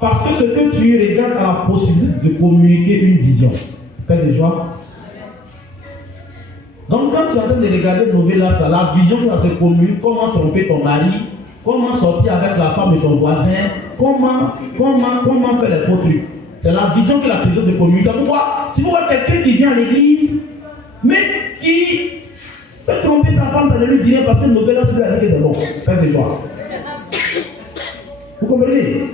Parce que ce que tu regardes a la possibilité de communiquer une vision. Faites des joies. Donc quand tu es en train de regarder Novelas, la vision qui va se communiquer, comment tromper ton mari, comment sortir avec la femme de ton voisin, comment faire les faux trucs. C'est la vision que la présence de communiquer. Pourquoi? Tu vois quelqu'un qui vient à l'église, mais qui peut tromper sa femme, ça ne lui dit rien parce que Novelas lui a dit que c'est bon. Faites des joies. Vous comprenez?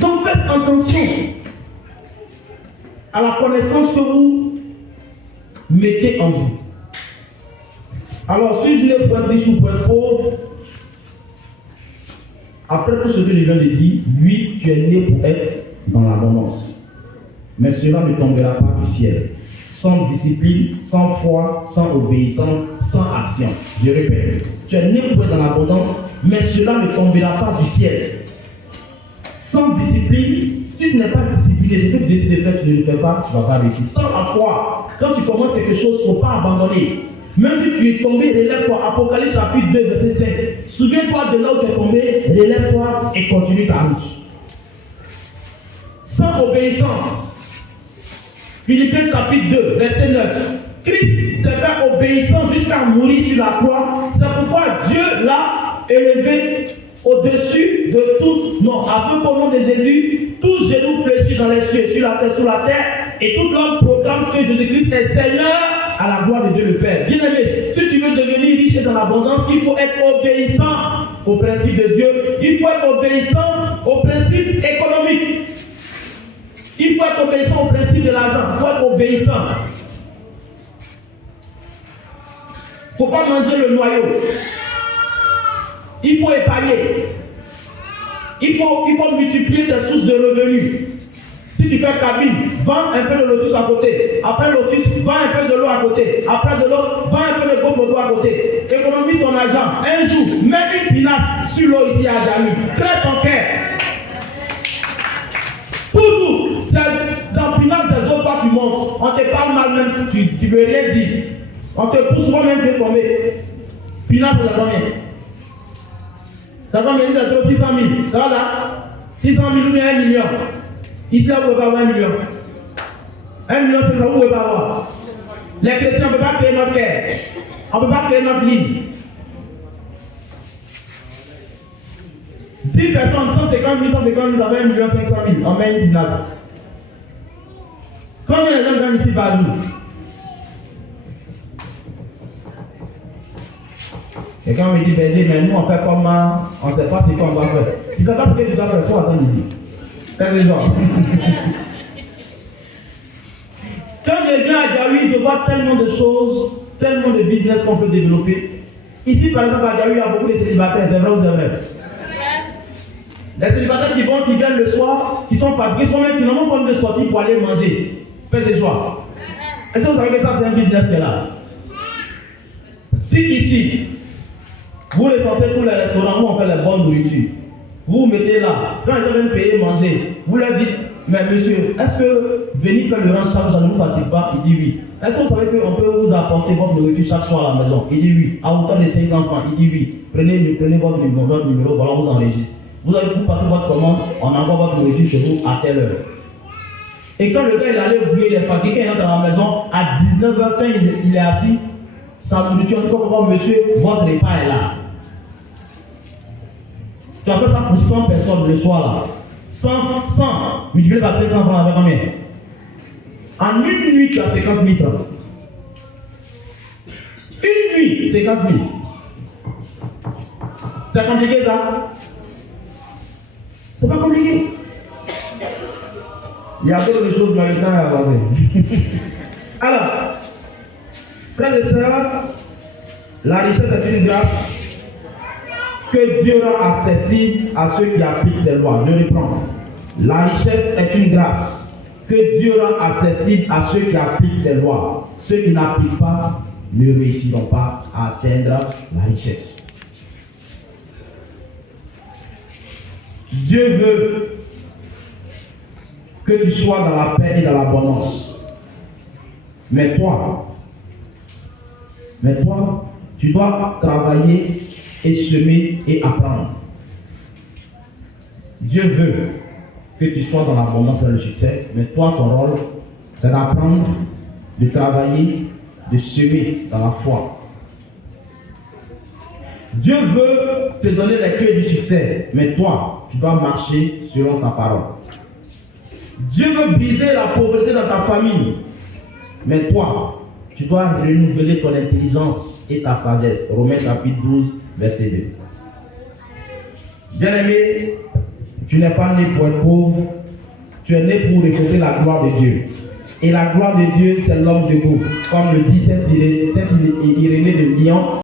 Donc faites attention à la connaissance que vous mettez en vous. Alors, suis-je né pour être riche ou pour être pauvre? Après tout ce que je viens de dire, oui, tu es né pour être dans l'abondance. Mais cela ne tombera pas du ciel. Sans discipline, sans foi, sans obéissance, sans action. Je répète, tu es né pour être dans l'abondance, mais cela ne tombera pas du ciel. Sans discipline, si tu n'es pas discipliné, ce que tu décides de faire, tu ne le fais pas, tu ne vas pas réussir. Sans la foi, quand tu commences quelque chose, il ne faut pas abandonner. Même si tu es tombé, relève-toi. Apocalypse chapitre 2, verset 5. Souviens-toi de là où tu es tombé, relève-toi et continue ta route. Sans obéissance. Philippiens chapitre 2, verset 9. Christ s'est fait obéissance jusqu'à mourir sur la croix. C'est pourquoi Dieu l'a élevé au-dessus de tout nom. Afin qu'au nom de Jésus, tous genoux fléchissent dans les cieux, sur la terre, sous la terre, et tout l'homme proclame que Jésus-Christ est Seigneur à la gloire de Dieu le Père. Bien aimé, si tu veux devenir riche et dans l'abondance, il faut être obéissant au principe de Dieu. Il faut être obéissant au principe économique. Il faut être obéissant au principe de l'argent. Il faut être obéissant. Il ne faut pas manger le noyau. Il faut épargner. Il faut multiplier tes sources de revenus. Si tu fais cabine, vends un peu de lotus à côté. Après lotus, vends un peu de l'eau à côté. Après de l'eau, vends un peu de gaufre d'eau à côté. Économise ton argent. Un jour, mets une pinasse sur l'eau ici à Jamy. Crée ton cœur. Toujours, c'est dans pinasse des autres, toi tu montes. On te parle mal même, tu ne veux rien dire. On te pousse souvent même, tu es tombé. Pinasse, c'est combien? Ça va me dire trop 600 000. Ça va là? 600 000 ou bien 1 million. Ici, là, vous ne pouvez pas avoir 1 million. 1 million, c'est ça, vous ne pouvez pas avoir. Les chrétiens, on ne peut pas créer notre cœur. On ne peut pas créer notre ligne. 10 personnes, 150 000, 150 000, avec 1 million 500 000. On met une place. Combien de gens viennent ici par jour? Et quand on me dit, Berger, mais nous on fait comment? On ne sait pas ce qu'on doit faire. Tu ne sais pas ce que tu dois faire, toi attends ici. Fais les gens. Quand je viens à Gaoui, je vois tellement de choses, tellement de business qu'on peut développer. Ici, par exemple, à Gaoui, il y a beaucoup de célibataires, c'est vrai ou c'est vrai? Les célibataires qui vont, qui viennent le soir, qui sont fatigués, qui n'ont même pas envie de sortir pour aller manger. Faites des joies. Est-ce que vous savez que ça, c'est un business qui est là? Si ici, vous recensez tous les restaurants où on fait la bonne nourriture, vous vous mettez là, quand ils viennent payer manger, vous leur dites, mais monsieur, est-ce que venir faire le rang chaque jour, ça ne vous fatigue pas? Il dit oui. Est-ce que vous savez qu'on peut vous apporter votre nourriture chaque soir à la maison? Il dit oui. À hauteur de 5 enfants, il dit oui. Prenez votre numéro, voilà, on vous enregistre. Vous allez vous passer votre commande, on envoie votre nourriture chez vous à telle heure. Et quand le gars il allait oublier, il est fatigué, quand il entre à la maison, à 19h, quand il est assis, sa nourriture, on dit comment monsieur, votre repas est là. Tu as fait ça pour 100 personnes le soir là. 100, multiplié par 500 francs avec combien? En une nuit, tu as 50 000 francs. Une nuit, 50 000. C'est compliqué ça? C'est pas compliqué. Il y a beaucoup de choses dans le temps à aborder. Alors, frères et sœurs, la richesse est une grâce que Dieu rend accessible à ceux qui appliquent ses lois. Je reprends. La richesse est une grâce que Dieu rend accessible à ceux qui appliquent ses lois. Ceux qui n'appliquent pas ne réussiront pas à atteindre la richesse. Dieu veut que tu sois dans la paix et dans l'abondance. Mais toi, tu dois travailler et semer et apprendre. Dieu veut que tu sois dans l'abondance et le succès, mais toi, ton rôle, c'est d'apprendre, de travailler, de semer dans la foi. Dieu veut te donner les clés du succès, mais toi, tu dois marcher selon sa parole. Dieu veut briser la pauvreté dans ta famille, mais toi, tu dois renouveler ton intelligence et ta sagesse. Romains chapitre 12, verset 2. Bien-aimé, tu n'es pas né pour être pauvre, tu es né pour récolter la gloire de Dieu. Et la gloire de Dieu, c'est l'homme debout, comme le dit Saint Irénée de Lyon.